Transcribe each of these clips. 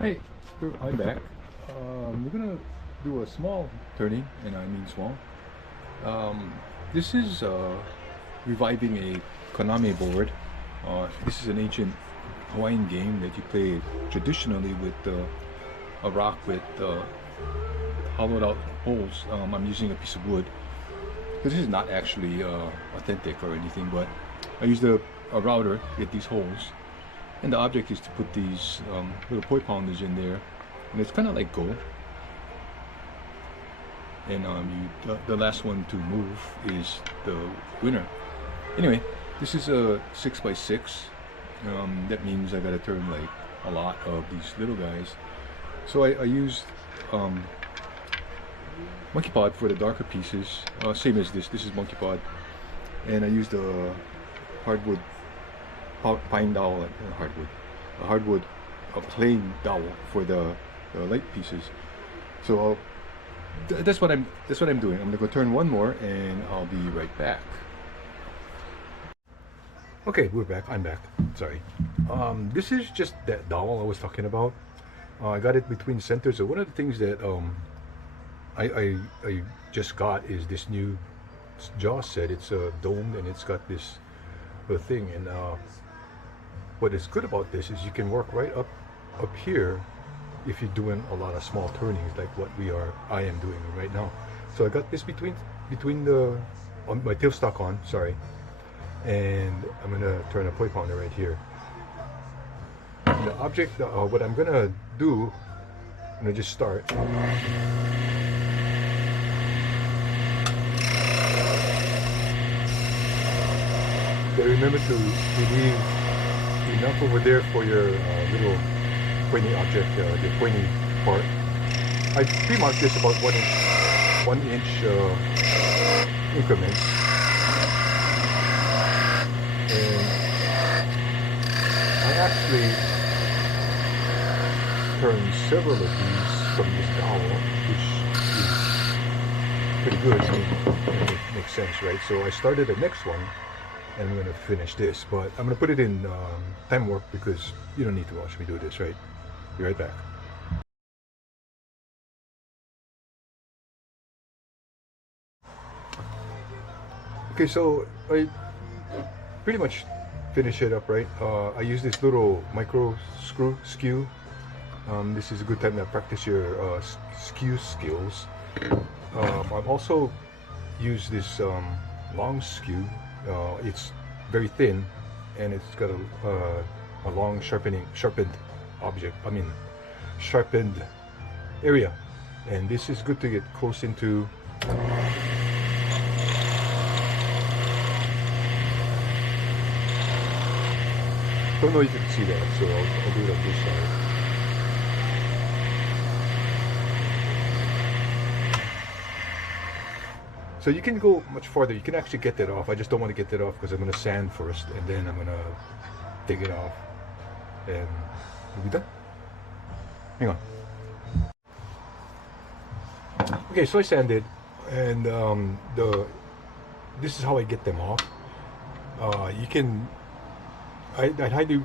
Hey, I'm back. We're gonna do a small turning, and I mean small. Um, this is reviving a Koname board. This is an ancient Hawaiian game that you play traditionally with a rock with hollowed out holes. I'm using a piece of wood. This is not actually authentic or anything, but I used a router to get these holes. And the object is to put these little poi pounders in there, and it's kind of like Go. And the last one to move is the winner. Anyway, this is a 6x6. That means I gotta turn like a lot of these little guys. So I used Monkey Pod for the darker pieces, same as this. This is Monkey Pod, and I used a hardwood pine dowel, hardwood, a hardwood, a plain dowel for the light pieces. So that's what I'm doing. I'm gonna go turn one more, and I'll be right back. Okay, we're back. I'm back. Sorry. This is just that dowel I was talking about. I got it between centers. So one of the things that I just got is this new jaw set. It's domed, and it's got this thing. And what is good about this is you can work right up here if you're doing a lot of small turnings like what I am doing right now. So I got this between the my tailstock on, sorry, and I'm gonna turn a poi pounder right here. And the object, what I'm gonna do, I'm gonna just start. But remember to leave enough over there for your little pointy object, the pointy part. I pre-marked this about 1 inch increments, and I actually turned several of these from this dowel, which is pretty good. I mean, it makes sense, right? So I started the next one, and I'm going to finish this, but I'm going to put it in time warp because you don't need to watch me do this, right? Be right back. Okay, so I pretty much finish it up, right? I use this little micro skew. This is a good time to practice your skew skills. I've also used this long skew. It's very thin, and it's got a long sharpened object. I mean, sharpened area, and this is good to get close into. Don't know if you can see that, so I'll do it on this side. So you can go much farther. You can actually get that off. I just don't want to get that off because I'm going to sand first, and then I'm going to take it off, and we'll be done. Hang on. Okay, so I sanded, and this is how I get them off. You can. I highly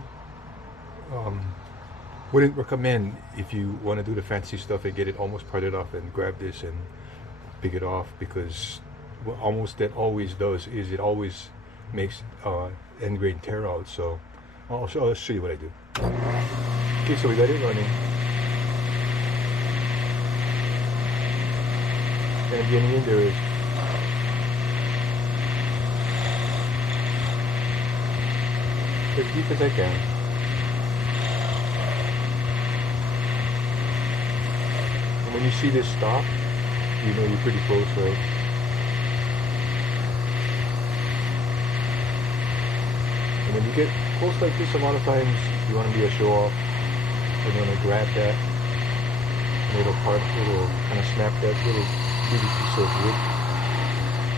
wouldn't recommend if you want to do the fancy stuff and get it almost parted off and grab this and pick it off, because what almost that always does is it always makes end grain tear out. So I'll show you what I do. Okay, so we got it running, and getting in there is as deep as I can. And when you see this stop, you know you're pretty close, right? And when you get close like this, a lot of times you want to be a show off, and you want to grab that little part, kind of snap that little bitty piece of wood.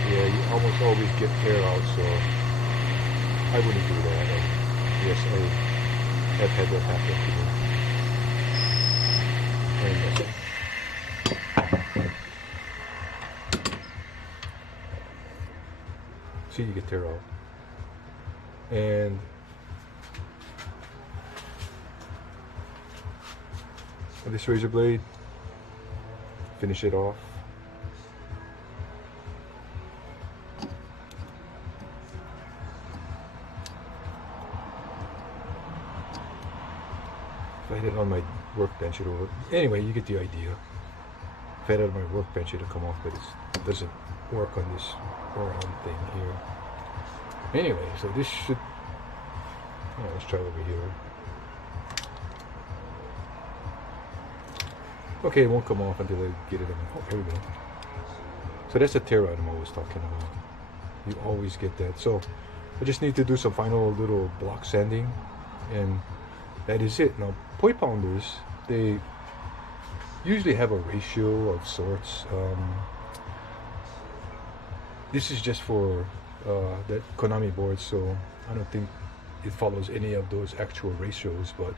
Yeah, you almost always get tear out, so I wouldn't do that. Yes, I have had that happen to me. And that's it. See, you get tear out. And with this razor blade, finish it off. If I had it on my workbench, anyway, you get the idea. If I had it on my workbench, it'll come off, but it doesn't work on this round thing here. Anyway, so this should, let's try over here. Okay, it won't come off until I get it in. Oh, here we go. So that's the tear out I'm always talking about. You always get that. So I just need to do some final little block sanding, and that is it. Now, poi pounders, they usually have a ratio of sorts. This is just for that Konane board, so I don't think it follows any of those actual ratios, but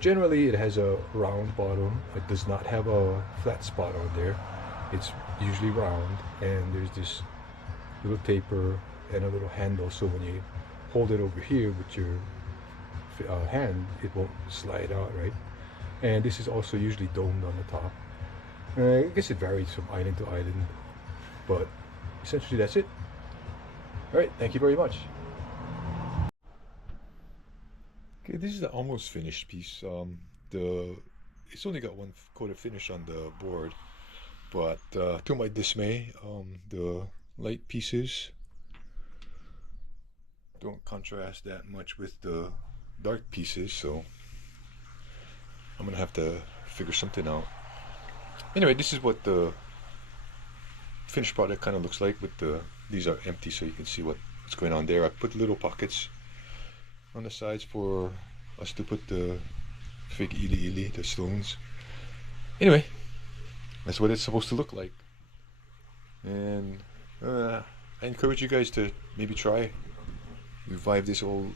generally it has a round bottom. It does not have a flat spot on there. It's usually round, and there's this little taper and a little handle, so when you hold it over here with your hand, it won't slide out, right? And this is also usually domed on the top. I guess it varies from island to island, but essentially that's it. All right, thank you very much. Okay, this is the almost finished piece. It's only got one coat of finish on the board, but to my dismay, the light pieces don't contrast that much with the dark pieces, so I'm gonna have to figure something out. Anyway, this is what the finished product kind of looks like. These are empty, so you can see what's going on there. I put little pockets on the sides for us to put the fake ili, the stones. Anyway, that's what it's supposed to look like. And I encourage you guys to maybe try revive this old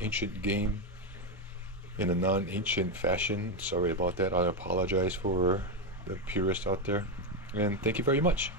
ancient game in a non-ancient fashion. Sorry about that. I apologize for the purists out there, and thank you very much.